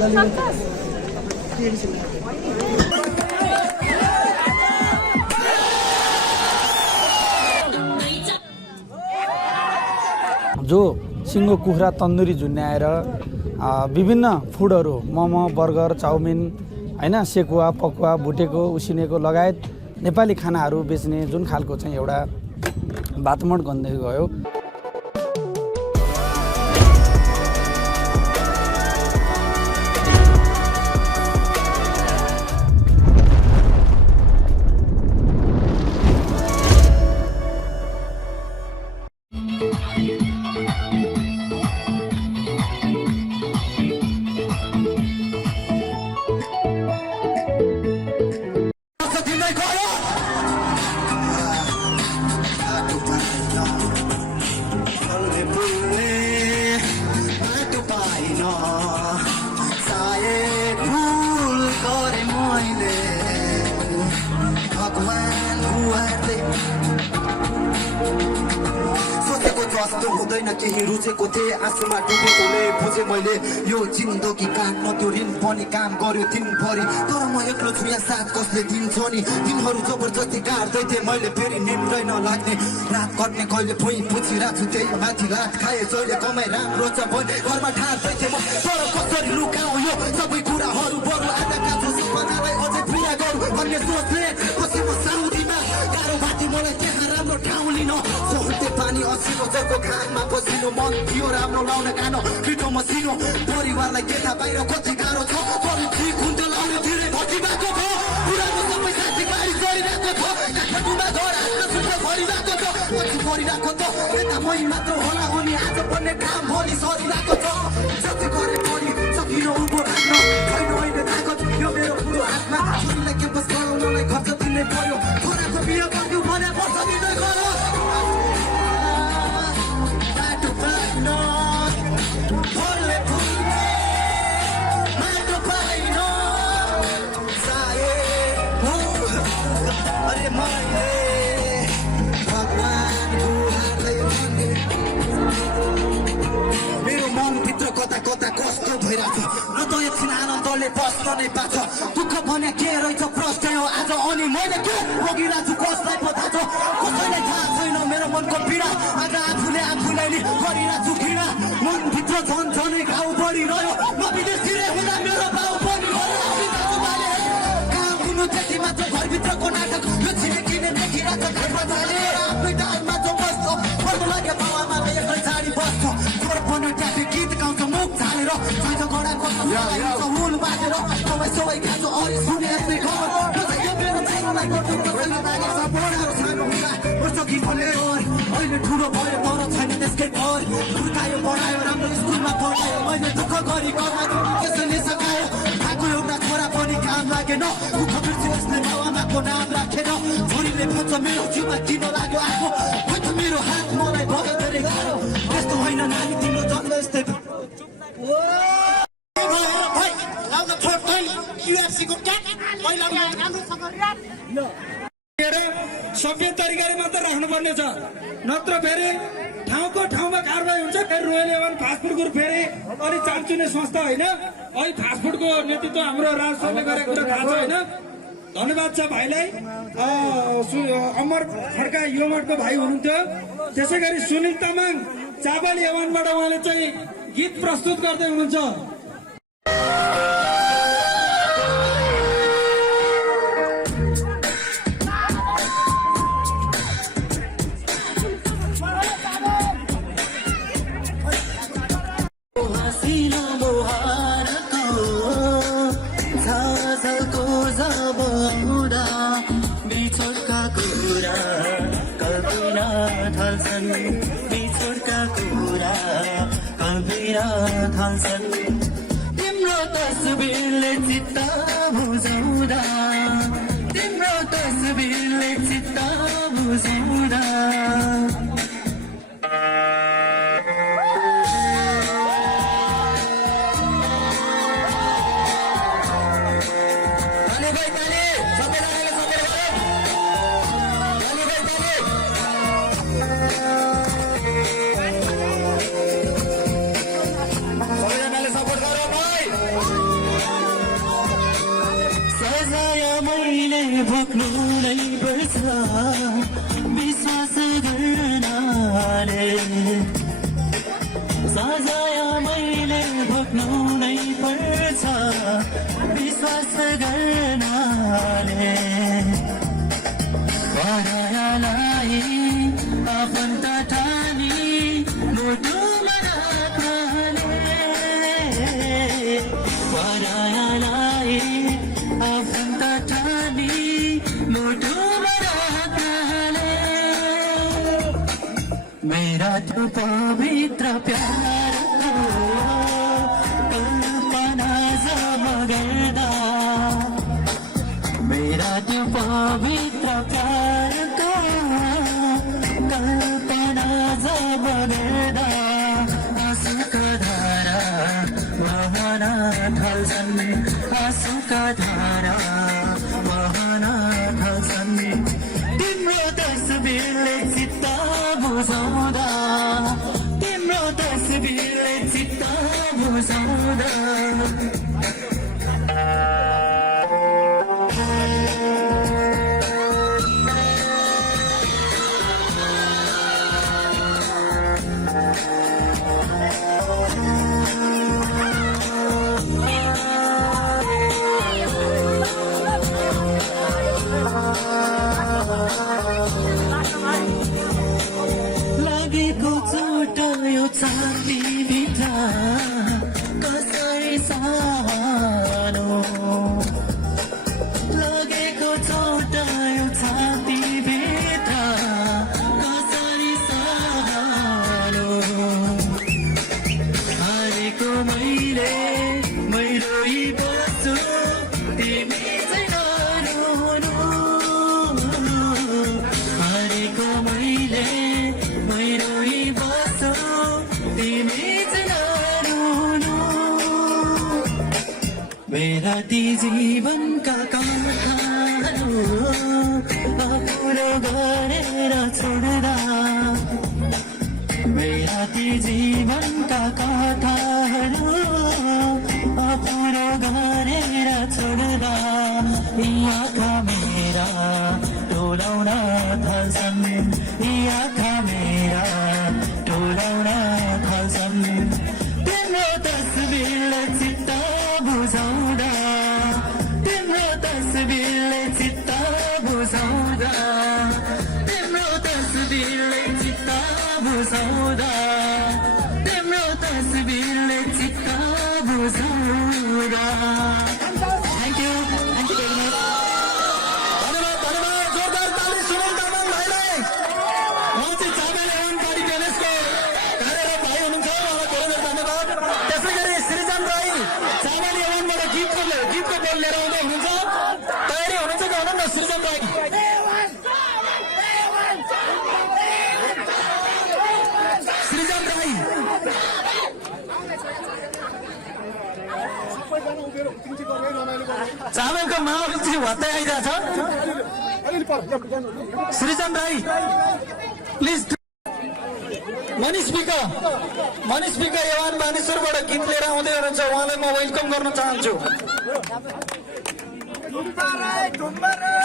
जो सिङ्गो कुखुरा तन्दुरी झुन्याएर विभिन्न फुडहरू मोमो बर्गर चाउमिन हैन सेकुवा पकुवा भुटेको उसिनेको लगायत नेपाली खानाहरू बेच्ने जुन खालको चाहिँ एउटा वातावरण गन्दै गयो। हुँदैन केही रुचेको थिएँ आँसुमा डुबेकोले बुझेँ मैले यो जिन्दगी काट्न त्यो ऋण पनि काम गर्यो दिनभरि तर म एक्लो छु यहाँ साथ कसले दिन्छ नि दिनहरू जबरजस्ती काट्दै थिएँ मैले फेरि निन्द्रै नलाग्ने रात कट्ने कहिले भुइँ पुछिरहेको छु त्यही माथि लाट खाएँ जहिले कमाइ राम्रो छ भने घरमा ठान्दै थिएँ म तर कसरी लुकाऊ यो सबै कुराहरू बरु आधा काँचो सपनालाई अझै पुरा गरौँ भन्ने सोचले पछि म साउदीमा गाह्रो बाटी मलाई त्यहाँ राम्रो ठाउँ लिन सोल्टे पानी असिनो जको घाममा पसिनो मन थियो राम्रो लाउन कानो पिठो मसिनो परिवारलाई के थाहा बाहिर कति गाह्रो छ बरु दुई कुन्टल लाउने धेरै भर्ती भएको छ पुरानो सबै साथी गाडी चढिरहेको छ काठमाडौँमा घर आफ्नो सुन्न भरिरहेको छ पछि परिरहेको छ यता मै मात्र होला अनि आज पर्ने काम भोलि सरिरहेको छ जति गरे पनि सकिन उभो राख्न छैन अहिले ताकत यो मेरो पुरो हातमा छोरीलाई क्याम्पस गराउनलाई खर्च दिनै पर्यो छोराको बिहे गरिदिउँ भने वर्ष दिँदै गयो मेरो मनभित्र कता कता कस्तो भइरहेको न त एकछिन आनन्दले बस्न नै पाछ दुःख भने के रहेछ प्रश्न हो आज अनि मैले के भोगिरहेको छु कसलाई पो थाहा छ कसैलाई थाहा छैन मेरो मनको पीडा आज आफूले आफूलाई नि गरिरहेको छु घृणा मनभित्र झन् झनै घाउ बढिरह्यो म विदेशतिर हुँदा मेरो बाउ पनि काम हुनु त्यति मात्र घरभित्रको नाटक यो छिमेकीले देखिरहेको घरमा जाने आफ्नै दालमा जो बस्छ पर्नु लाग्यो बाबामालाई एक्लै छाडी बस्छ छोर पनि ट्यापी गीत गाउँछ मुख झालेर छैन गडाको हुल बाँधेर तपाईँ सबै खान्छ अरे सुने यस्तै खबर यो मेरो छैनलाई गर्छु कसैले लागेछ बोराहरू सानो हुँदा वर्ष कि भन्ने अहिले ठुलो भयो तर छैन त्यसकै घर हुर्कायो बढायो राम्रो स्कुलमा पढायो मैले दुःख गरी घरमा त्यसैले सकायो आएको एउटा छोरा पनि काम लागेन दुःख बिर्स्यो यसले बाबामाको नाम राखेन छोरीले भन्छ मेरो जिउमा किन लाग्यो आएको होइन मेरो हात मलाई भयो धेरै गाह्रो त्यस्तो होइन नानी तिम्रो जन्म यस्तै सभ्य तरिकाले मात्र राख्नुपर्ने छ नत्र फेरि ठाउँको ठाउँमा कारवाही हुन्छ फेरि रोयल एभन फास्टफुड ग्रुप फेरि अनि चान्चुने संस्था होइन अहिले फास्टफुडको नेतृत्व हाम्रो राज सरले गरेको कुरा थाहा छ होइन धन्यवाद छ भाइलाई अमर खड्का योमठको भाइ हुनुहुन्थ्यो त्यसै गरी सुनिल तामाङ चावल एभनबाट उहाँले चाहिँ गीत प्रस्तुत गर्दै हुनुहुन्छ बिछोडका कुरा कल्पिरा थाल्छन् भोग्नु नै पर्छ विश्वास गर्नाले सजाय मैले भोग्नु नै पर्छ विश्वास गर्नाले परायालाई आफन्त ठानी मुटुमा राख्नाले परायालाई आफन्त ठानी मुटुमा राख्नाले मेरा त्यो पवित्र प्यारको कल्पना जब गर्दा मेरा त्यो पवित्र प्यारको कल्पना जब गर्दा आँसुका धारा बहन थाल्छन् आँसुका धारा बहन थाल्छन् तिम्रो तस्बिरले चित्त बुझाउँदा तिम्रो तस्बिरले चित्त बुझाउँदा लागेको चोट यो छातीभित्र कसरी सानो लागेको चोट यो छातीभित्र कसरी सानो हारेको मैले रोइ बस्छु तिमी चाहिँ नरुनु हारेको मैले रोइ बस्छु तिमी चाहिँ नरुनु मेरा ती जीवनका कथाहरू अपुरो गरेर छोड्दा मेरा ती जीवनका कथाहरू अपुरो गरेर छोड्दा यी आँखा मेरा टोलाउन थाल्छन् यी आँखा मेरा टोलाउन थाल्छन् तिम्रो तस्बिरले चित्त बुझाउँदा तिम्रो तस्बिरले चित्त बुझाउँदा तिम्रो तस्बिरले चित्त बुझाउँदा तिम्रो तस्बिरले चित्त बुझाउँदा थ्याङ्क यू भेरी मच धन्यवाद जोरदार ताली सुनिल तामाङ भाइलाई उहाँ चाहिँ चामेल एवं पार्टी टेनिसको कार्यरत भाइ हुनुहुन्छ उहाँलाई धेरै धेरै धन्यवाद त्यसै गरी सृजन राई चामेल एवंबाट गीतको बोल लिएर आउँदै हुनुहुन्छ तयारी हुनुहुन्छ कि हुनुहुन्न सृजन राई सृजन राई चामेलको माहौल चाहिँ भत्तै आइरहेछ सृजन राई प्लिज मनिष विक एवान बानेश्वरबाट गीत लिएर आउँदै हुनुहुन्छ उहाँलाई म वेलकम गर्न चाहन्छु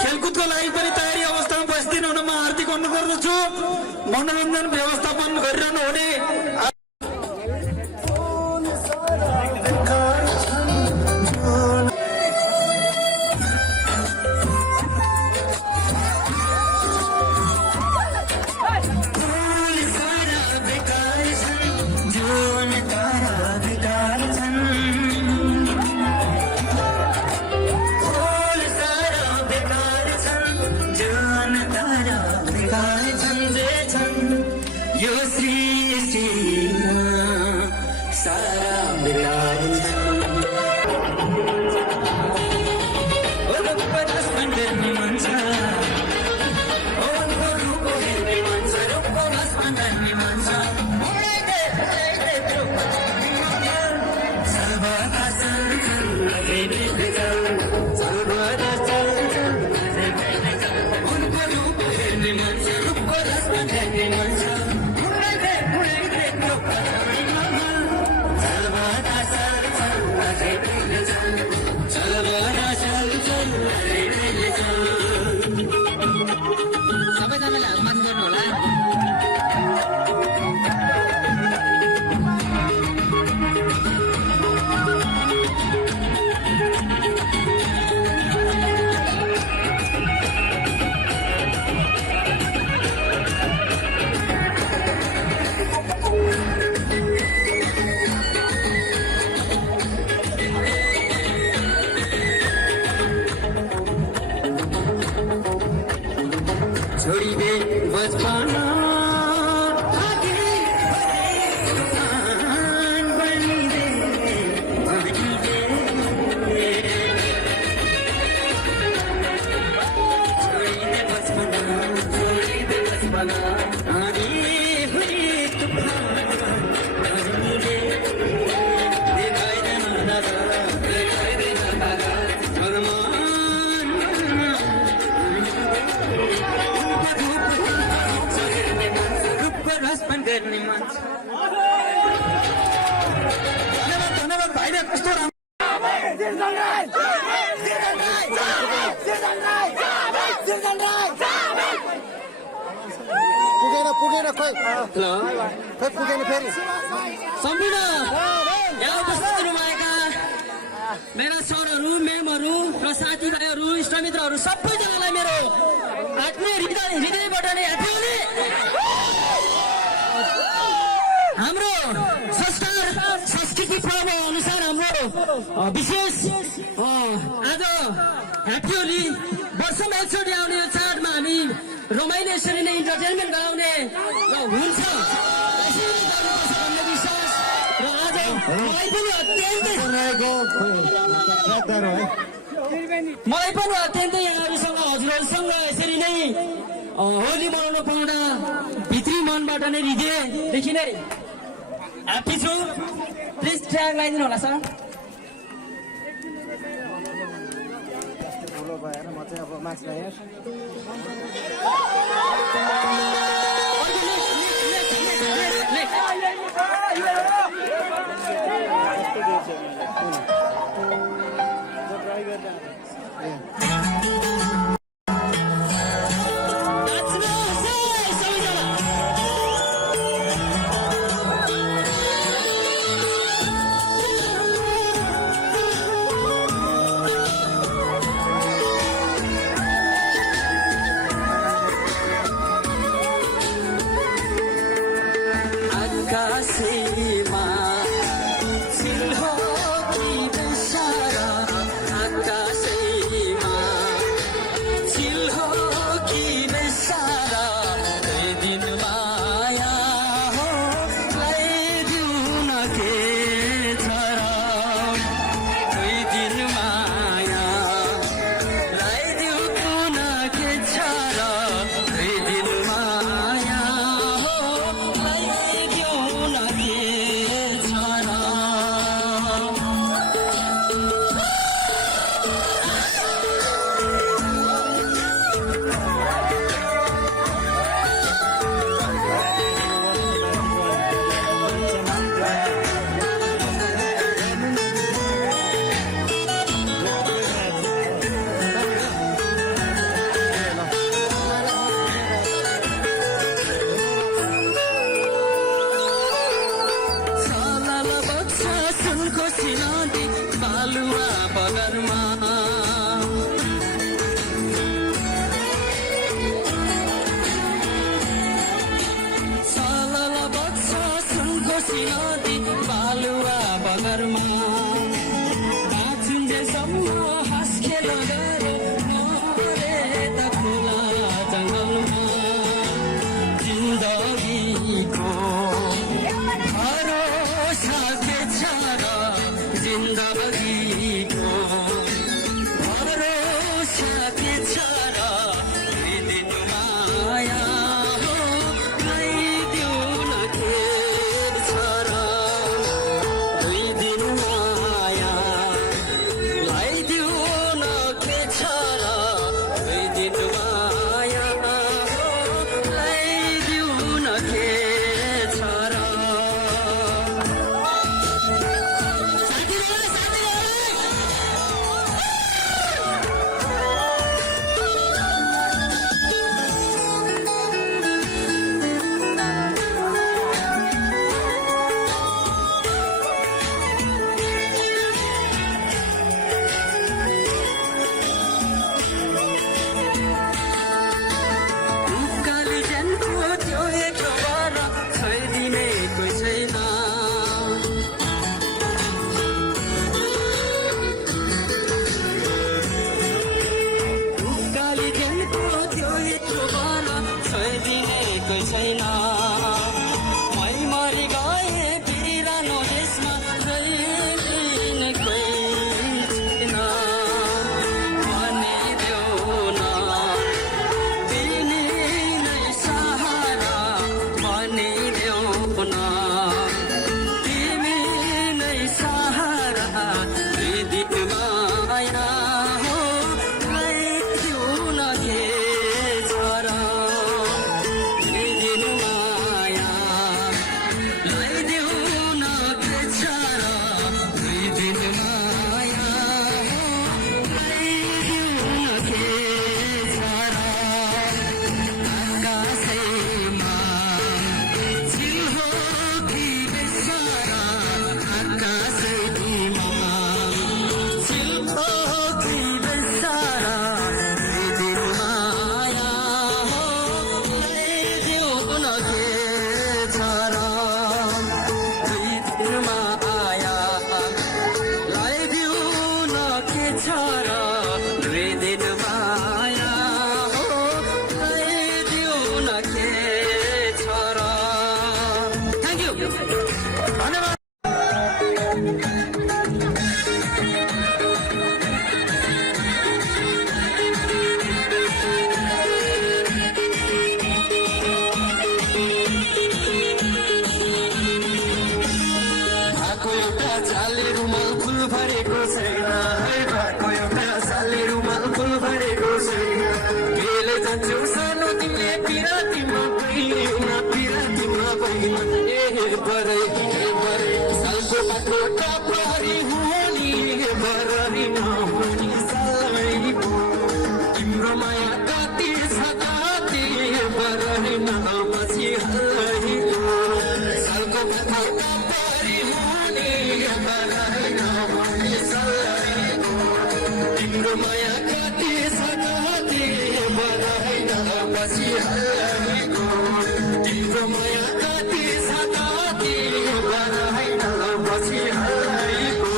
खेलकुदको लागि पनि तयारी अवस्थामा बस्दिनु हुन म हार्दिक अनुरोध गर्दछु मनोरञ्जन व्यवस्थापन गरिरहनु हुने यो सृष्टि बचपना आगे तूफान बनिदे छोडिदे बचपना आगे हुई तूफान बनिदे दिखाई देना भगवान हस्बैंड गर्ने मान्छे धन्यवाद भाइले कस्तो पुगेन खोइ हेलो खोइ पुगेन फेरि सम्पूर्ण यहाँ उपस्थित हुनुभएका मेरा सरहरू म्यामहरू र साथीभाइहरू इष्टमित्रहरू सबैजनालाई मेरो आत्मीय हृदयबाट नै ह्याप्पी होली। हाम्रो संस्कार संस्कृति पर्व अनुसार हाम्रो विशेष आज ह्याप्पी होली वर्षमा एकचोटि आउने यो चाडमा हामी रमाइलो यसरी नै इन्टरटेनमेन्ट गराउने हुन्छ भन्ने विश्वास र आज मलाई पनि अत्यन्तै यहाँहरूसँग हजुरहरूसँग यसरी नै होली मनाउन पाउँदा भित्री मनबाट नै हृदयदेखि नै ह्याप्पी छु। प्लिज ट्र्याक लगाइदिनु होला सर। भएर म चाहिँ अब मास्क लगाएँ आकाशमा सिल्हो कि बेसारा आकाशमा सिल्हो कि बेसारा दुई दिन माया हो ल्याइदिउ न के छ र दुई दिन माया ल्याइदिउ न के छ र दुई दिन माया हो ल्याइदिउ न के छ र सालाल बग्छ सुनको सिलादी बालुवा बगरमा सालाल बग्छ सुनको सिलादी बालुवा बगरमा बाँचिन्जेसम्म हाँस खेल गरे मरे त खुला जङ्गलमा जिन्दगीको भरोसा के छ र जिन्दगीको भरोसा के छ र दुई दिन माया हो ल्याइदिउ न के छ र दुई दिन माया ल्याइदिउ न के छ र दुई दिन माया हो ल्याइदिउ न के छ र साथीभाइ बरहै नहुने सल्लाहको तिम्रो माया कति छ कति बरहै नपछि हल्लाइको सालको भाका परि हुने बरहै नहुने सल्लाहको तिम्रो माया कति छ कति बरहै नपछि हल्लाइको तिम्रो माया कति छ कति बरहै नपछि हल्लाइको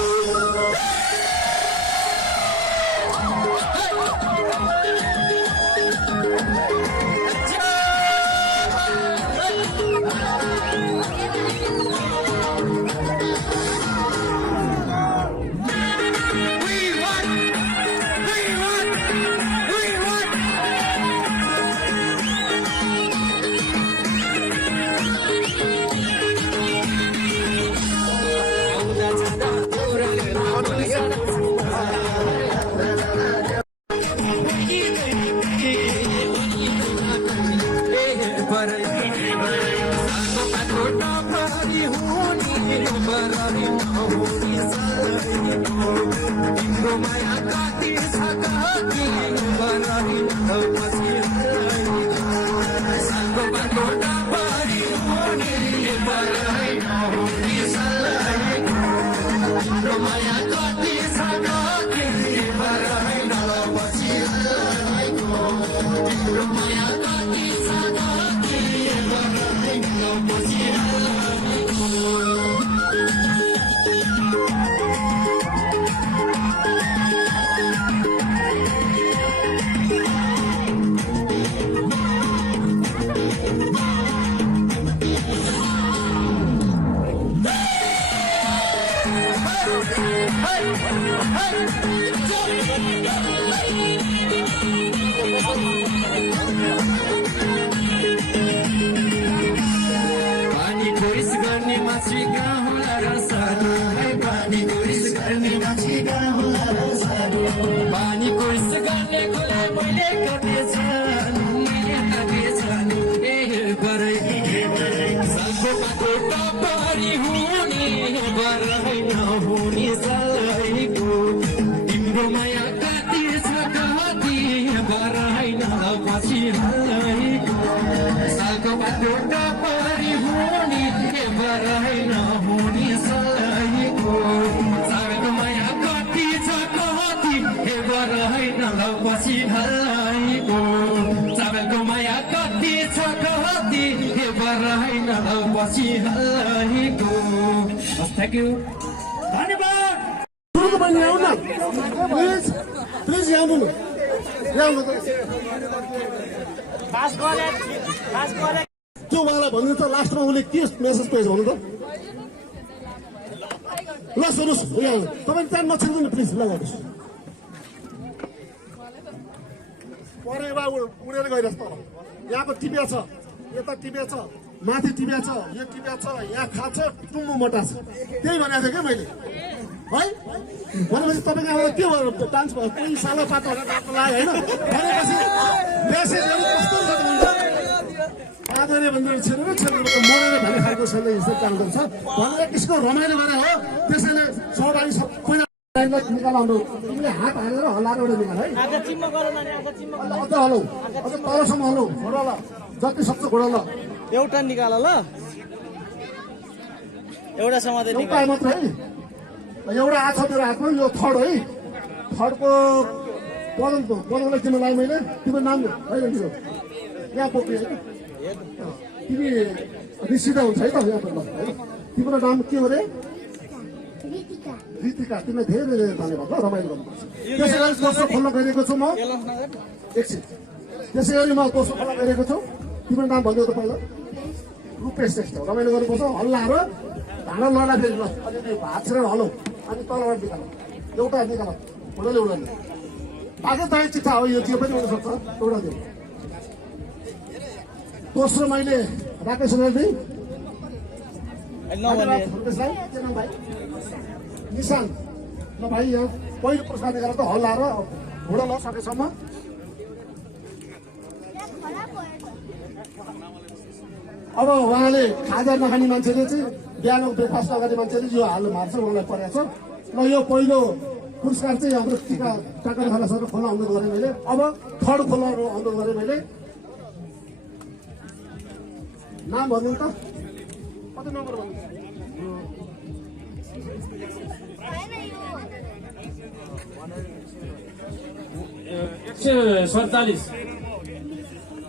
Thank you. धन्यवाद। प्लिज यहाँ बोल्नु त्यो उहाँलाई भन्नु त लास्टमा उसले के मेसेज पेज भन्नु त ल सुन्नुहोस् यहाँ तपाईँ त्यहाँ नछिर्नु प्लिज ल गर्नुहोस् परेवा उडेर गइरहेछ तल यहाँको टिपिया छ यता टिपिया छ माथि टिपिया छ यो टिपिया छ यहाँ खान्छ टुम्बो मोटा छ त्यही भनेको थिएँ क्या मैले है भनेपछि तपाईँको आमा के भयो डान्स भयो कोही सालो पातो लाग्यो होइन भनेपछि मेसेजहरू कस्तो छ आदरणीय बन्धुहरू छेडेर मरेर भन्ने खालको छ यस्तो काम गर्छ भनेर त्यसको रमाइलो गरेर हो त्यसैले सहभागी सबै निकाल हाम्रो तिमीले हात हालेर हल्लाएर एउटा निकाल है अझ हलौ अझ तलसम्म हलौ घोडा ल जति सक्छ घोडा ल एउटा निकाल ल एउटा समाते एउटा मात्र है एउटा आछ मेरो हातमा यो थर्ड है थर्डको पदमलाई तिम्रो लाएँ मैले तिम्रो नाम होइन तिम्रो यहाँ पोख्ने है तिमी निश्चित हुन्छ है त यहाँ है तिम्रो नाम के हो रे रितिका तिमीलाई धेरै धेरै धन्यवाद ल रमाइलो गर्नुपर्छ त्यसै गरी दोस्रो खोल्न गइरहेको छु म एकछिन त्यसै गरी म दोस्रो खोल्न गइरहेको छु तिम्रो नाम भनिदियो त पहिला रुपेश श्रेष्ठ रमाइलो गर्नुपर्छ हल्लाएर भाँडा लडा फेरि ल अलिकति भात छिरेर हलौ अनि तलबाट निकाल एउटा निकाल हुँडले उडाल्ने बाँकी तपाईँ चिठा हो यो त्यो पनि हुनसक्छ एउटा दिउँ दोस्रो मैले राकेश दिएँ भाइ निशान ल भाइ यहाँ पहिलो पुरस्कार निकालेर त हल्लाएर घोडा ल सकेसम्म अब उहाँले खाजा नखाने मान्छेले चाहिँ बिहान ब्रेकफास्ट नगर्ने मान्छेले यो हाल्नु मार्छ उहाँलाई परेको छ ल यो पहिलो पुरस्कार चाहिँ हाम्रो टिका टाकन खाला सर खोला अनुरोध गरेँ मैले। अब थर्ड खोला अनुरोध गरेँ मैले। नाम भन्नु त कति नम्बर भन्नु?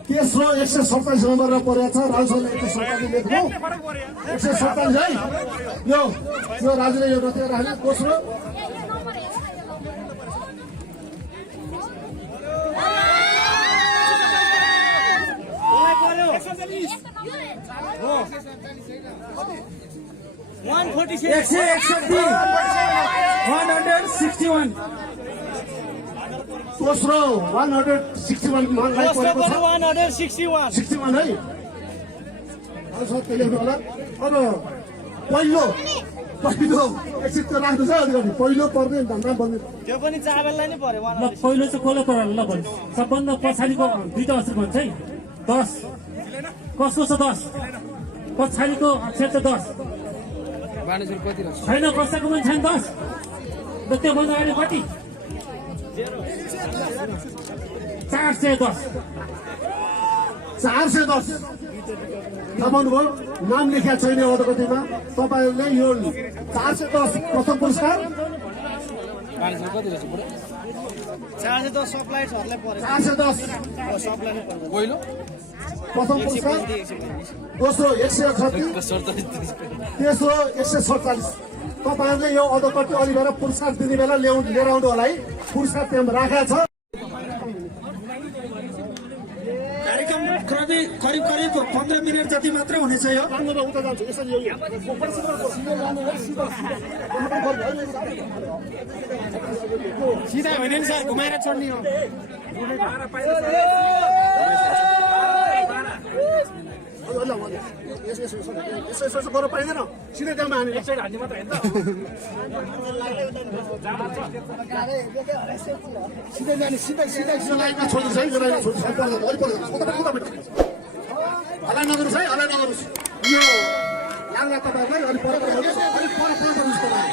तेस्रो 147 नम्बरमा परेको छ। राजुले 147 लेख्नु 147 है। यो राजुले यो नतिया राख्ने। दोस्रो दोस्रो 161 मानलाई परेको छ। 161 है। लेख्नु होला। अब पहिलो एकछिन त्यो राख्नु छ अधिकारी। पहिलो पर्ने नाम भन्नु। त्यो पनि चाबेललाई नै पर्यो ल पहिलो चाहिँ कसले पराल ल भन्छ। सबभन्दा पछाडिको दुईटा अक्षर भन्छ है। 10 कसको छ 10? पछाडिको अक्षर चाहिँ 10 छैन। कसैको पनि छैन 10। र त्योभन्दा अगाडि कति? 410। 410 थाहा पाउनुभयो। नाम लेखिया छैन अधोगतिमा। तपाईँहरूले यो 410 प्रथम पुरस्कार 410 सप्लायर्सहरूलाई पर्यो। 410 सबलाई पर्यो। प्रथम पुरस्कार। दोस्रो 138। तेस्रो 147। तपाईँहरूले यो अधोपट्टि अलिबेला पुरस्कार दिने बेला लिएर आउनु होला है। पुरस्कार त्यहाँ राखेको छ। कार्यक्रम करिब 15 मिनट जति मात्र हुनेछ यो। उता जान्छु यसरी यो सिधा होइन नि सर, घुमाएर छोड्ने हो। यसो गर्न पाइँदैन। सिधै त्यहाँ हाने सिधै जाने सिधै लाइनमा छोड्नु छ है। यो लाइनमा छोड्नु हलाइ नगर्नुहोस् है। हलाइ नगर्नुहोस्। यो लाग्ला तपाईँहरूलाई अलिक पर गर्नुहोस्। अलिक पर गर्नुहोस् तपाईँ।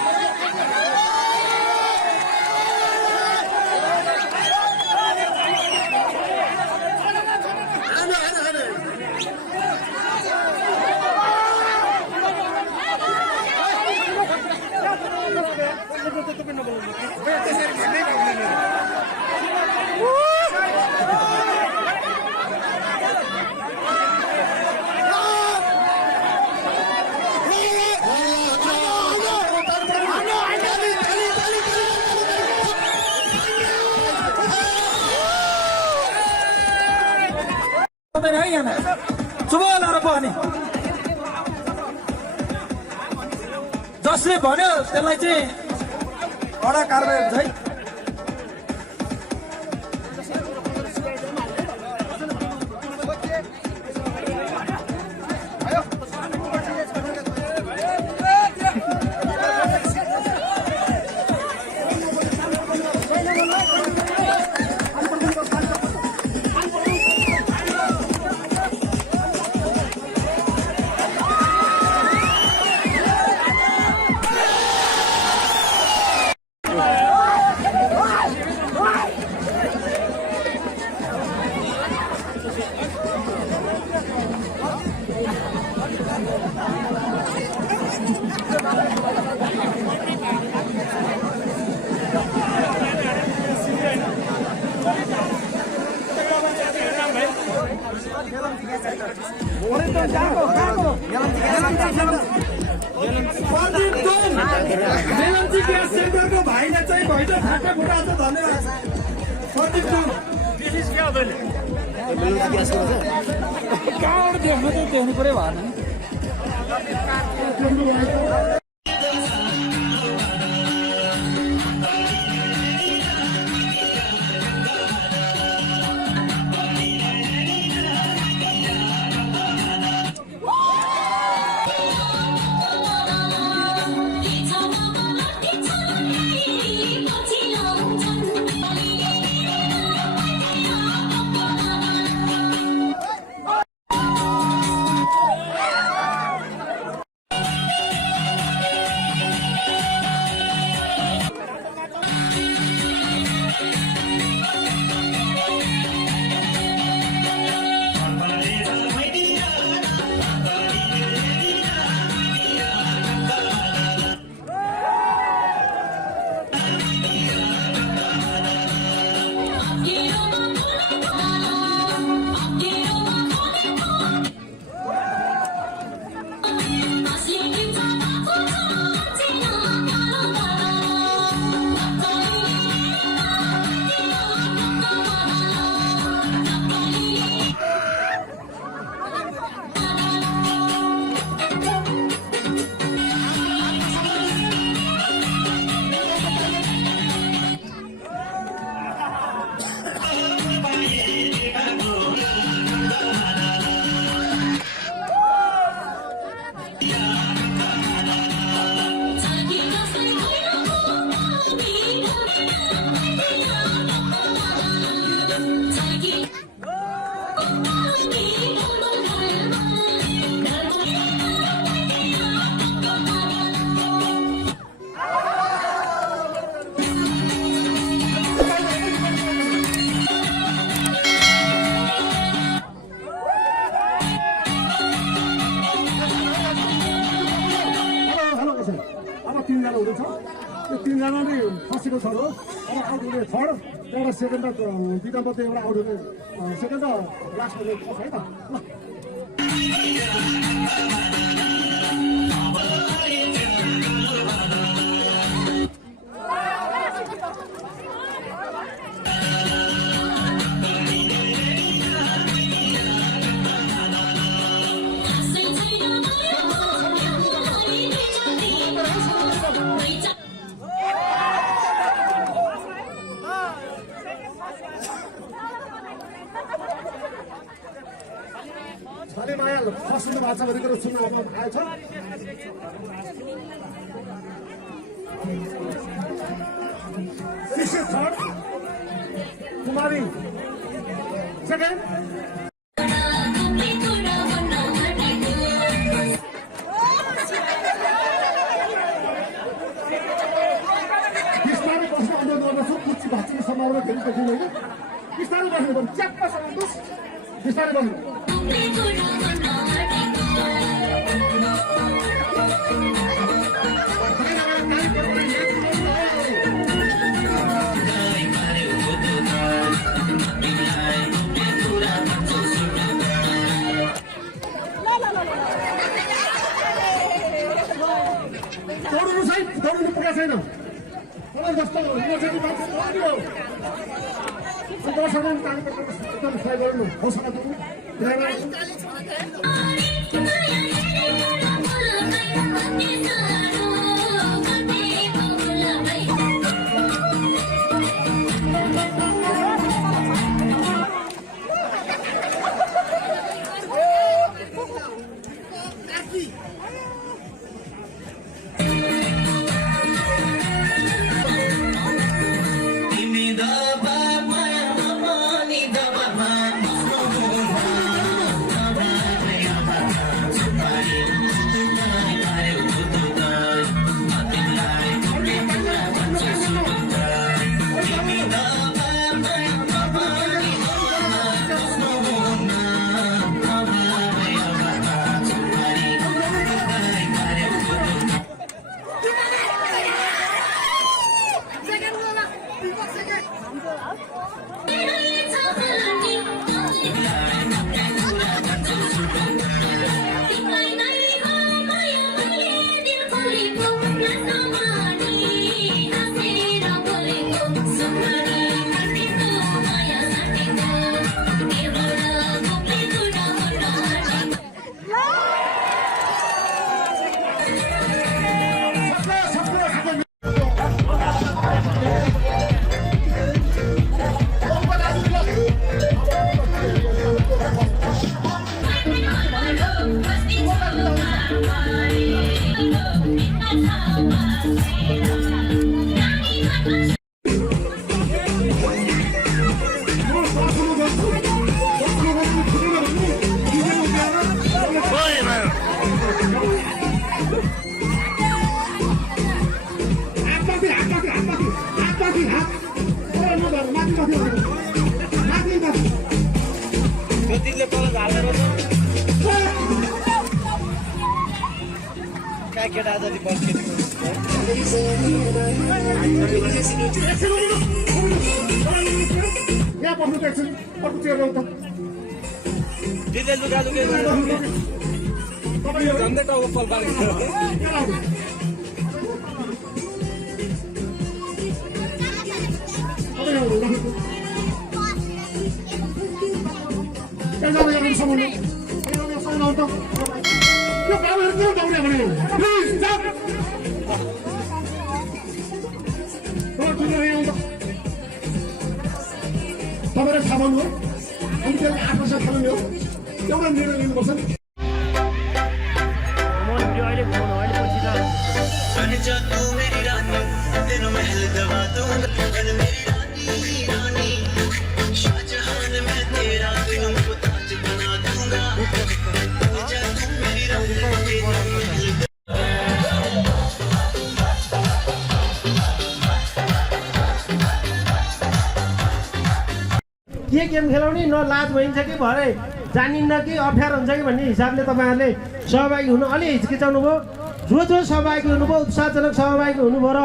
जसले भन्यो त्यसलाई चाहिँ कडा कारबाही हुन्छ है। ग्यास सेन्टरको भाइले चाहिँ भैलो फाटा फुटा छ। धन्यवाद। कहाँबाट देख्नु त देख्नु पऱ्यो भएन। अब आउट हुने थर्ड एउटा सेकेन्ड र दुईटा मध्ये एउटा आउट हुने सेकेन्ड र लास्ट हुने छ है त ल छले माया फस्नु भएको छ भनेको सुन्न अब आएछ शिष्य थर्ड कुमारी सेकेन्ड बिस्तारै बस्नु अनुरोध गर्दछु कुची भाँच्ने समारोह फेरि देखिँदैन बिस्तारै बस्नु पर्छ च्याप्प समाउनुहोस् बिस्तारै बस्नु दौड्नु छैन दौड्नु पुगेको छैन मलाई जस्तो युनिभर्सिटी मान्छे दौड्यो दर्शकहरू एकदम सहयोग गर्नु हौसला दिनु यहाँ बस्नु एकछिन अर्को चेयर ल्याउँ त झन्डै टाउको फल पारेको तपाईँले थाहा पाउनु हो अनि त्यसलाई आकर्षण थाल्नु हो एउटा निर्णय लिनुपर्छ नि के गेम खेलाउने न लाज भइन्छ कि भरे जानिन्न कि अप्ठ्यारो हुन्छ कि भन्ने हिसाबले तपाईँहरूले सहभागी हुनु अलि हिचकिचाउनु भयो जो सहभागी हुनुभयो उत्साहजनक सहभागी हुनुभयो र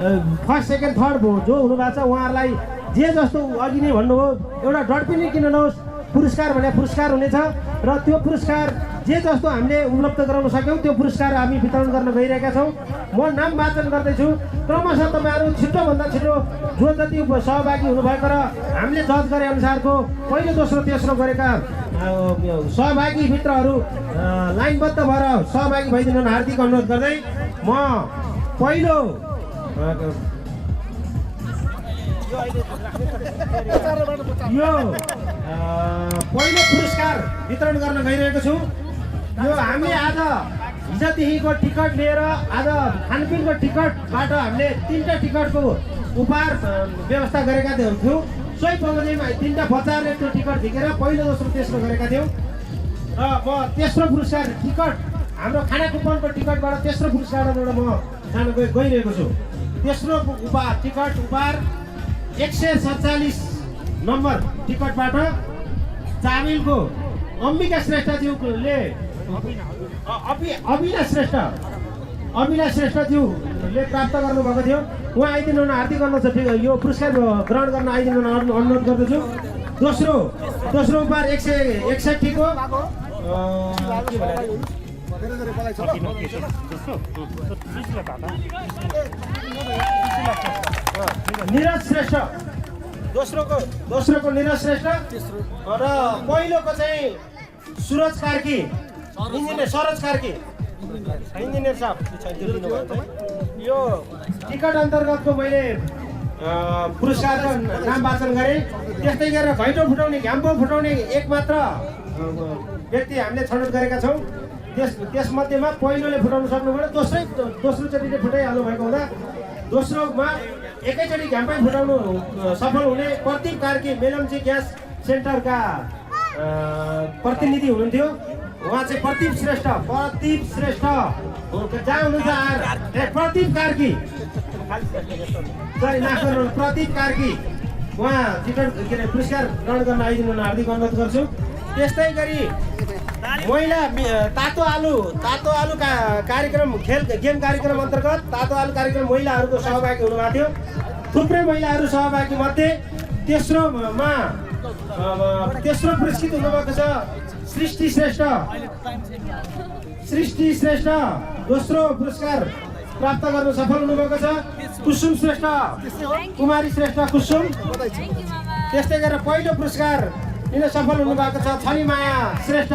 फर्स्ट सेकेन्ड थर्ड जो हुनुभएको छ उहाँहरूलाई जे जस्तो अघि नै भन्नुभयो एउटा डट पनि किन नहोस् पुरस्कार भने पुरस्कार हुनेछ र त्यो पुरस्कार जे जस्तो हामीले उपलब्ध गराउन सक्यौँ त्यो पुरस्कार हामी वितरण गर्न गइरहेका छौँ। म नाम वाचन गर्दैछु। क्रमशः तपाईँहरू छिटोभन्दा छिटो जो जति सहभागी हुनुभएको र हामीले जज गरे अनुसारको पहिलो दोस्रो तेस्रो गरेका सहभागी मित्रहरू लाइनबद्ध भएर सहभागी भइदिनु हार्दिक अनुरोध गर्दै म पहिलो पुरस्कार वितरण गर्न गइरहेको छु। यो हामीले आज हिजोदेखिको टिकट लिएर आज खानपिनको टिकटबाट हामीले 3टा टिकटको उपहार व्यवस्था गरेका थियौँ। सोही बगैँचामा 3टा बच्चाहरूले त्यो टिकट झिकेर पहिलो दोस्रो तेस्रो गरेका थियौँ र म तेस्रो पुरस्कार टिकट हाम्रो खाना कुपनको टिकटबाट तेस्रो पुरस्कारबाट म जान गइरहेको छु। तेस्रो उपहार टिकट उपहार 147 नम्बर टिकटबाट चामिलको अम्बिका श्रेष्ठज्यूले अविनाश श्रेष्ठज्यूले प्राप्त गर्नुभएको थियो। उहाँ आइदिनु हार्दिक अनुरोध छ। यो पुरस्कार ग्रहण गर्न आइदिनु अनुरोध गर्दछु। दोस्रो उपहार 161 को निरज श्रेष्ठ दोस्रोको निरज श्रेष्ठ र पहिलोको चाहिँ सुरज कार्की इन्जिनियर सरोज कार्की इन्जिनियर साहब। यो टिकट अन्तर्गतको मैले पुरस्कारको नाम वाचन गरेँ। त्यस्तै गरेर घैँटो फुटाउने घ्याम्पो फुटाउने एक मात्र व्यक्ति हामीले छनौट गरेका छौँ। त्यसमध्येमा पहिलोले फुटाउनु सक्नुभयो। दोस्रोचोटिले फुटाइहाल्नु भएको हुँदा दोस्रोमा एकैचोटि घ्याम्पै फुटाउनु सफल हुने प्रदीप कार्की मेलम्ची ग्यास सेन्टरका प्रतिनिधि हुनुहुन्थ्यो। उहाँ चाहिँ प्रदीप श्रेष्ठ जहाँ हुनुहुन्छ प्रदीप कार्की प्रदीप कार्की उहाँ टिकट के अरे पुरस्कार ग्रहण गर्न आइदिनु हार्दिक अनुरोध गर्छु। त्यस्तै गरी महिला तातो आलु कार्यक्रम गेम कार्यक्रम अन्तर्गत तातो आलु कार्यक्रम महिलाहरूको सहभागी हुनुभएको थियो। थुप्रै महिलाहरू सहभागी मध्ये तेस्रो पुरस्कृत हुनुभएको छ सृष्टि श्रेष्ठ। दोस्रो पुरस्कार प्राप्त गर्न सफल हुनुभएको छ कुसुम श्रेष्ठ कुमारी श्रेष्ठ कुसुम। त्यस्तै गरेर पहिलो पुरस्कार लिन सफल हुनुभएको छ छलिमाया श्रेष्ठ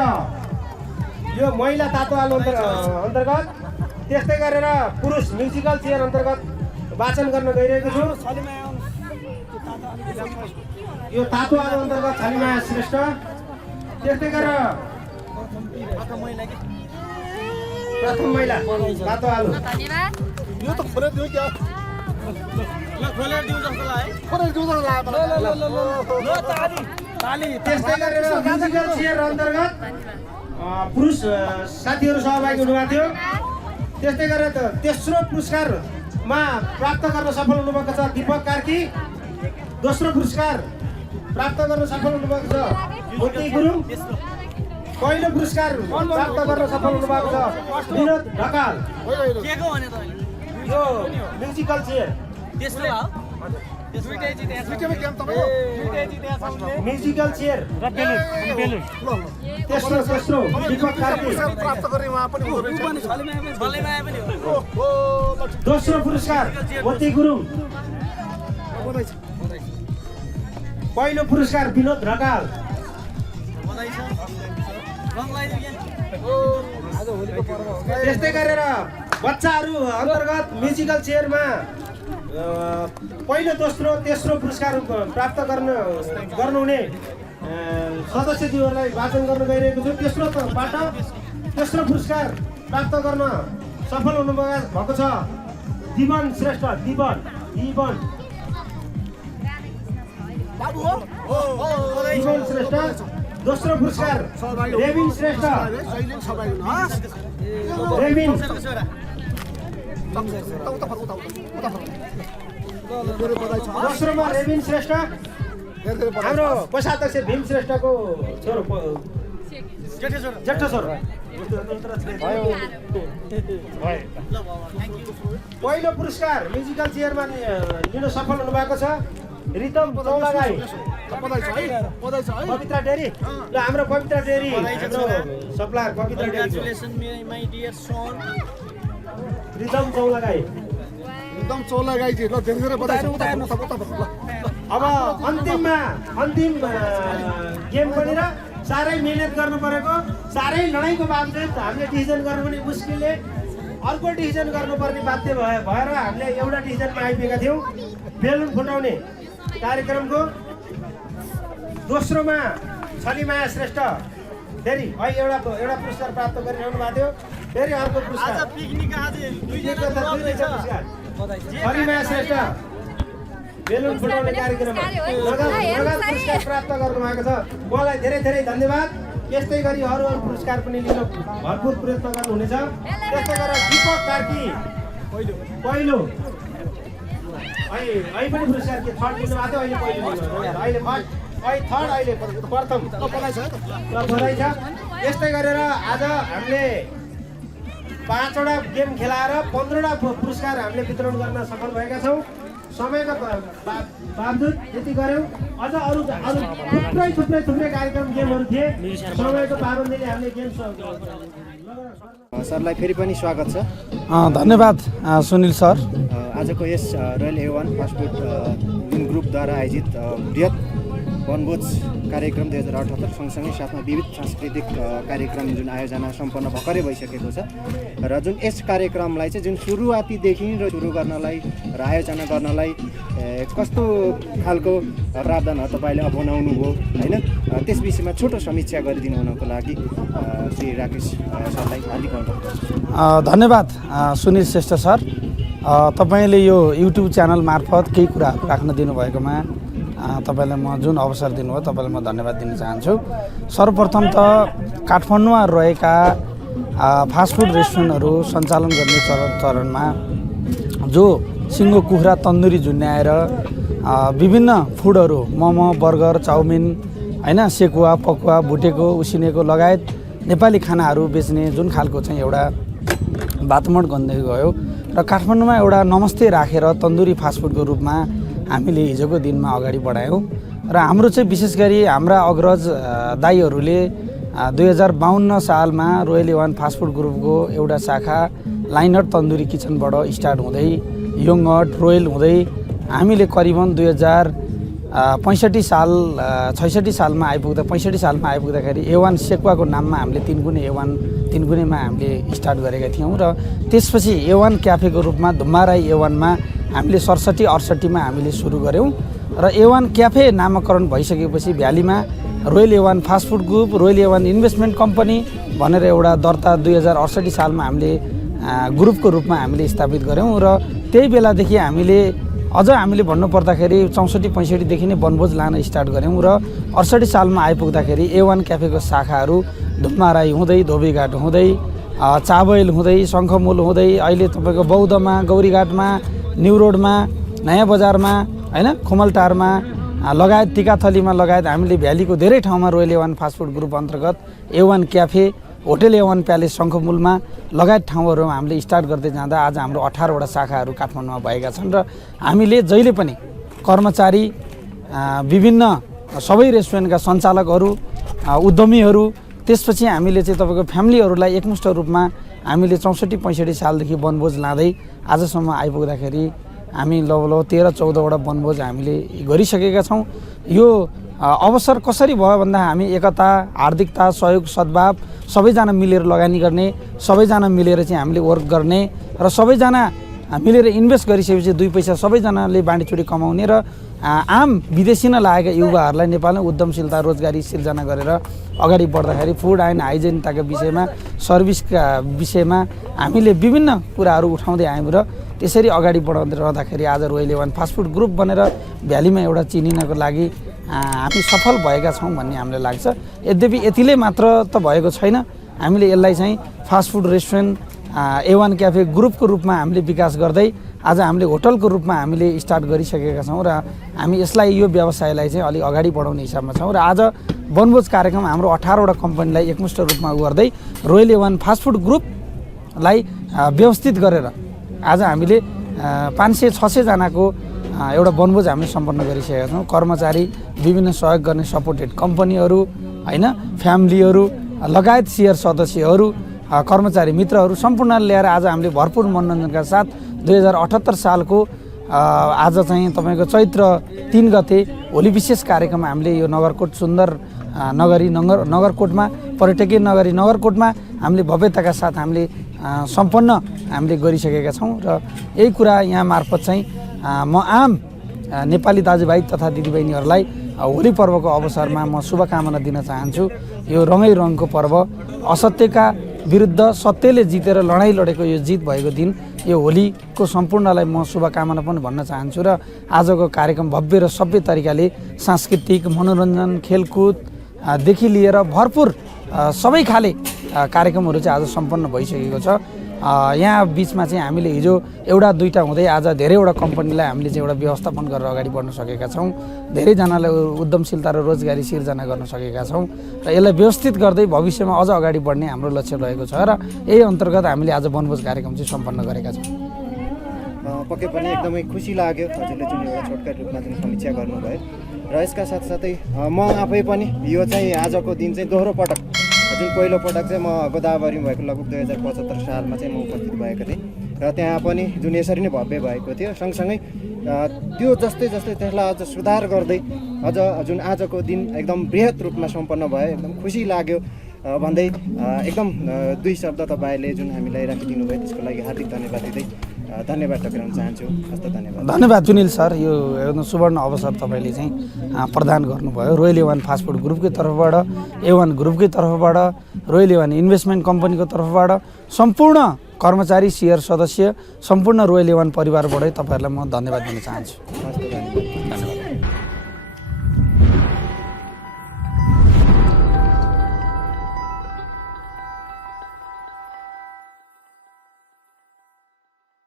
यो महिला तातो आलु अन्तर्गत। त्यस्तै गरेर पुरुष म्युजिकल चेयर अन्तर्गत वाचन गर्न गइरहेको छु। यो तातो आलु अन्तर्गत छलिमाया श्रेष्ठ। त्यस्तै गरेर प्रथम महिला तातो आलु यो त खोलेर दिउ क्या खोलेर दिउ जस्तो लाग्यो। त्यस्तै गरेर म्युजिकल चेयर अन्तर्गत पुरुष साथीहरू सहभागी हुनुभएको थियो। त्यस्तै गरेर तेस्रो पुरस्कारमा प्राप्त गर्न सफल हुनुभएको छ दीपक कार्की। दोस्रो पुरस्कार प्राप्त गर्न सफल हुनुभएको छ मोती गुरुङ। पहिलो पुरस्कार प्राप्त गर्न सफल हुनुभएको छ विनोद ढकाल। यो म्युजिकल चेयर म्युजिकल चेयर तेस्रो दीपक कार्की। दोस्रो पुरस्कार मोती गुरुङ। पहिलो पुरस्कार विनोद ढकाल। त्यस्तै गरेर बच्चाहरू अन्तर्गत म्युजिकल चेयरमा पहिलो दोस्रो तेस्रो पुरस्कार प्राप्त गर्नुहुने सदस्यज्यूहरूलाई वाचन गर्न गइरहेको छु। तेस्रोबाट तेस्रो पुरस्कार प्राप्त गर्न सफल हुनुभएको छ दिवन श्रेष्ठ दिवन श्रेष्ठ। दोस्रो पुरस्कार रेबिन श्रेष्ठ रेबिन। दोस्रोमा रेबिन श्रेष्ठ हाम्रो कोषाध्यक्ष भीम श्रेष्ठको छोरो जेठो छोरो पहिलो पुरस्कार म्युजिकल चेयरमा लिन सफल हुनुभएको छ रितम चौलागाई पवित्र डेरी ल हाम्रो पवित्र डेरी हाम्रो सप्लायर पवित्र डेरी रितम चौलागाई एकदम चौला गाई ल धेरै धेरै बधाई छ अब अन्तिम गेम पनि र साह्रै मिहिनेत गर्नु परेको साह्रै लडाइँको बावजुद हामीले डिसिजन गर्नु पनि मुस्किलले अर्को डिसिजन गर्नुपर्ने बाध्य भएर हामीले एउटा डिसिजनमा आइपुगेका थियौँ बेलुन फुटाउने कार्यक्रमको दोस्रोमा छलिमाया श्रेष्ठ फेरि अहिले एउटा पुरस्कार प्राप्त गरिरहनु भएको थियो फेरि अर्को पुरस्कार छलिमाया श्रेष्ठ बेलुन फुटाउने कार्यक्रममा नगद पुरस्कार प्राप्त गर्नुभएको छ उहाँलाई धेरै धेरै धन्यवाद यस्तै गरी अरू पुरस्कार पनि लिन भरपुर प्रयत्न गर्नुहुनेछ त्यस्तै गरेर दीपक कार्की पहिलो अहिले पनि पुरस्कार के थर्ड लिनुभएको थियो अहिले पहिलो अहिले फर्स्ट अहिले थर्ड अहिले प्रथम बधाई छ यस्तै गरेर आज हामीले 5वटा गेम खेलाएर 15वटा पुरस्कार हामीले वितरण गर्न सफल भएका छौँ समयका बावजुद यति गऱ्यौँ अझ अरू थुप्रै कार्यक्रम गेमहरू थिए समयको पाबन्दीले हामीले गेम सरलाई फेरि पनि स्वागत छ धन्यवाद सुनिल सर आजको यस रोयल A1 फास्ट फुड ग्रुपद्वारा आयोजित बृहत वनभोज कार्यक्रम 2078 सँगसँगै साथमा विविध सांस्कृतिक कार्यक्रम जुन आयोजना सम्पन्न भर्खरै भइसकेको छ र जुन यस कार्यक्रमलाई चाहिँ जुन सुरुवातीदेखि र सुरु गर्नलाई र आयोजना गर्नलाई कस्तो खालको प्रावधानहरू तपाईँले अपनाउनु भयो होइन त्यस विषयमा छोटो समीक्षा गरिदिनु हुनको लागि श्री राकेश सरलाई हार्दिक धन्यवाद सुनिल श्रेष्ठ सर तपाईँले यो युट्युब च्यानल मार्फत केही कुराहरू राख्न दिनुभएकोमा तपाईँलाई म जुन अवसर दिनुभयो तपाईँलाई म धन्यवाद दिन चाहन्छु सर्वप्रथम त काठमाडौँमा रहेका फास्ट फुड रेस्टुरेन्टहरू सञ्चालन गर्ने चरणमा जो सिङ्गो कुखुरा तन्दुरी झुन्याएर विभिन्न फुडहरू मोमो बर्गर चाउमिन होइन सेकुवा पकुवा भुटेको उसिनेको लगायत नेपाली खानाहरू बेच्ने जुन खालको चाहिँ एउटा वातावरण गन्दै गयो र काठमाडौँमा एउटा नमस्ते राखेर तन्दुरी फास्ट फुडको रूपमा हामीले हिजोको दिनमा अगाडि बढायौँ र हाम्रो चाहिँ विशेष गरी हाम्रा अग्रज दाइहरूले 2052 सालमा रोयल A1 फास्ट फुड ग्रुपको एउटा शाखा लाइनट तन्दुरी किचनबाट स्टार्ट हुँदै योङहट रोयल हुँदै हामीले करिबन 2065 साल 66 सालमा आइपुग्दा 65 सालमा आइपुग्दाखेरि A1 सेकुवाको नाममा हामीले 3 गुणे A1 3 गुणेमा हामीले स्टार्ट गरेका थियौँ र त्यसपछि A1 क्याफेको रूपमा धुम्माराई A1मा हामीले 67-68मा हामीले सुरु गऱ्यौँ र A1 क्याफे नामाकरण भइसकेपछि भ्यालीमा royal A1 fast food group royal A1 investment company भनेर एउटा दर्ता 2068 सालमा हामीले ग्रुपको रूपमा हामीले स्थापित गऱ्यौँ र त्यही बेलादेखि हामीले भन्नुपर्दाखेरि 64-65देखि नै वनभोज लान स्टार्ट गऱ्यौँ र 68 सालमा आइपुग्दाखेरि A1 क्याफेको शाखाहरू धुम्माराई हुँदै धोबीघाट हुँदै चाबैल हुँदै शङ्खमूल हुँदै अहिले तपाईँको बौद्धमा गौरीघाटमा न्यू रोडमा नयाँ बजारमा होइन खुमलटारमा लगायत टिकाथलीमा लगायत हामीले भ्यालीको धेरै ठाउँमा royal A1 fast food group अन्तर्गत A1 cafe hotel A1 palace शङ्खमूलमा लगायत ठाउँहरूमा हामीले स्टार्ट गर्दै जाँदा आज हाम्रो 18वटा शाखाहरू काठमाडौँमा भएका छन् र हामीले जहिले पनि कर्मचारी विभिन्न सबै रेस्टुरेन्टका सञ्चालकहरू उद्यमीहरू त्यसपछि हामीले चाहिँ तपाईँको फ्यामिलीहरूलाई एकमुष्ट रूपमा हामीले 64-65 सालदेखि वनभोज लाँदै आजसम्म आइपुग्दाखेरि हामी लगभग 13-14वटा वनभोज हामीले गरिसकेका छौँ यो अवसर कसरी भयो भन्दा हामी एकता हार्दिकता सहयोग सद्भाव सबैजना मिलेर लगानी गर्ने सबैजना मिलेर चाहिँ हामीले वर्क गर्ने र सबैजना मिलेर इन्भेस्ट गरिसकेपछि 2 पैसा सबैजनाले बाँडीचुँडी कमाउने र आम विदेशी लागेका युवाहरूलाई नेपालमा उद्यमशीलता रोजगारी सिर्जना गरेर अगाडि बढ्दाखेरि फुड एन्ड हाइजिनताका विषयमा सर्भिसका विषयमा हामीले विभिन्न कुराहरू उठाउँदै आयौँ र त्यसरी अगाडि बढाउँदै रहँदाखेरि आज royal A1 fast food group बनेर भ्यालीमा एउटा चिनिनको लागि हामी सफल भएका छौँ भन्ने हामीलाई लाग्छ यद्यपि यतिले मात्र त भएको छैन हामीले यसलाई चाहिँ fast food restaurant A1 cafe ग्रुपको रूपमा हामीले विकास गर्दै आज हामीले होटलको रूपमा हामीले स्टार्ट गरिसकेका छौँ र हामी यसलाई यो व्यवसायलाई चाहिँ अलिक अगाडि बढाउने हिसाबमा छौँ र आज वनभोज कार्यक्रम हाम्रो 18वटा कम्पनीलाई एकमुष्ट रूपमा गर्दै रोयल A1 फास्ट फुड ग्रुपलाई व्यवस्थित गरेर आज हामीले 500-600 जनाको एउटा वनभोज हामीले सम्पन्न गरिसकेका छौँ। कर्मचारी, विभिन्न सहयोग गर्ने सपोर्टेड कम्पनीहरू होइन, फ्यामिलीहरू लगायत सेयर सदस्यहरू, कर्मचारी मित्रहरू सम्पूर्ण ल्याएर आज हामीले भरपुर मनोरञ्जनका साथ 2078 सालको आज चाहिँ तपाईँको चैत्र 3 गते होली विशेष कार्यक्रम हामीले यो नगरकोट सुन्दर नगरी नगरकोटमा पर्यटकीय नगरी नगरकोटमा हामीले भव्यताका साथ हामीले सम्पन्न हामीले गरिसकेका छौँ र यही कुरा यहाँ मार्फत चाहिँ म आम नेपाली दाजुभाइ तथा दिदीबहिनीहरूलाई होली पर्वको अवसरमा म शुभकामना दिन चाहन्छु। यो रङै रङको पर्व, असत्यका विरुद्ध सत्यले जितेर लडाइँ लडेको यो जित भएको दिन यो होलीको सम्पूर्णलाई म शुभकामना पनि भन्न चाहन्छु र आजको कार्यक्रम भव्य र सभ्य तरिकाले सांस्कृतिक मनोरञ्जन खेलकुददेखि लिएर भरपुर सबै खाले कार्यक्रमहरू चाहिँ आज सम्पन्न भइसकेको छ। यहाँ बिचमा चाहिँ हामीले हिजो एउटा दुईटा हुँदै आज धेरैवटा कम्पनीलाई हामीले चाहिँ एउटा व्यवस्थापन गरेर अगाडि बढ्न सकेका छौँ। धेरैजनालाई उद्यमशीलता र रोजगारी सिर्जना गर्न सकेका छौँ र यसलाई व्यवस्थित गर्दै भविष्यमा अझ अगाडि बढ्ने हाम्रो लक्ष्य रहेको छ र यही अन्तर्गत हामीले आज वनभोज कार्यक्रम चाहिँ सम्पन्न गरेका छौँ। पक्कै पनि एकदमै खुसी लाग्यो हजुरले जुन एउटा छोटकट रूपमा जुन समीक्षा गर्नुभयो र यसका साथसाथै म आफै पनि यो चाहिँ आजको दिन चाहिँ दोहोरो पटक जुन पहिलो पटक चाहिँ म गोदावरीमा भएको लगभग 2075 सालमा चाहिँ म उपस्थित भएको थिएँ र त्यहाँ पनि जुन यसरी नै भव्य भएको थियो सँगसँगै त्यो जस्तै त्यसलाई अझ सुधार गर्दै अझ जुन आजको दिन एकदम बृहत रूपमा सम्पन्न भयो, एकदम खुसी लाग्यो भन्दै एकदम दुई शब्द तपाईँले जुन हामीलाई राखिदिनु भयो त्यसको लागि हार्दिक धन्यवाद दिँदै धन्यवाद टक्राउन चाहन्छु। हस्त धन्यवाद सुनिल सर, यो एकदम सुवर्ण अवसर तपाईँले चाहिँ प्रदान गर्नुभयो। रोयल A1 फास्ट फुड ग्रुपकै तर्फबाट, A1 ग्रुपकै तर्फबाट, रोयल A1 इन्भेस्टमेन्ट कम्पनीको तर्फबाट सम्पूर्ण कर्मचारी, सेयर सदस्य, सम्पूर्ण रोयल A1 परिवारबाटै तपाईँहरूलाई म धन्यवाद दिन चाहन्छु। हस्त धन्यवाद।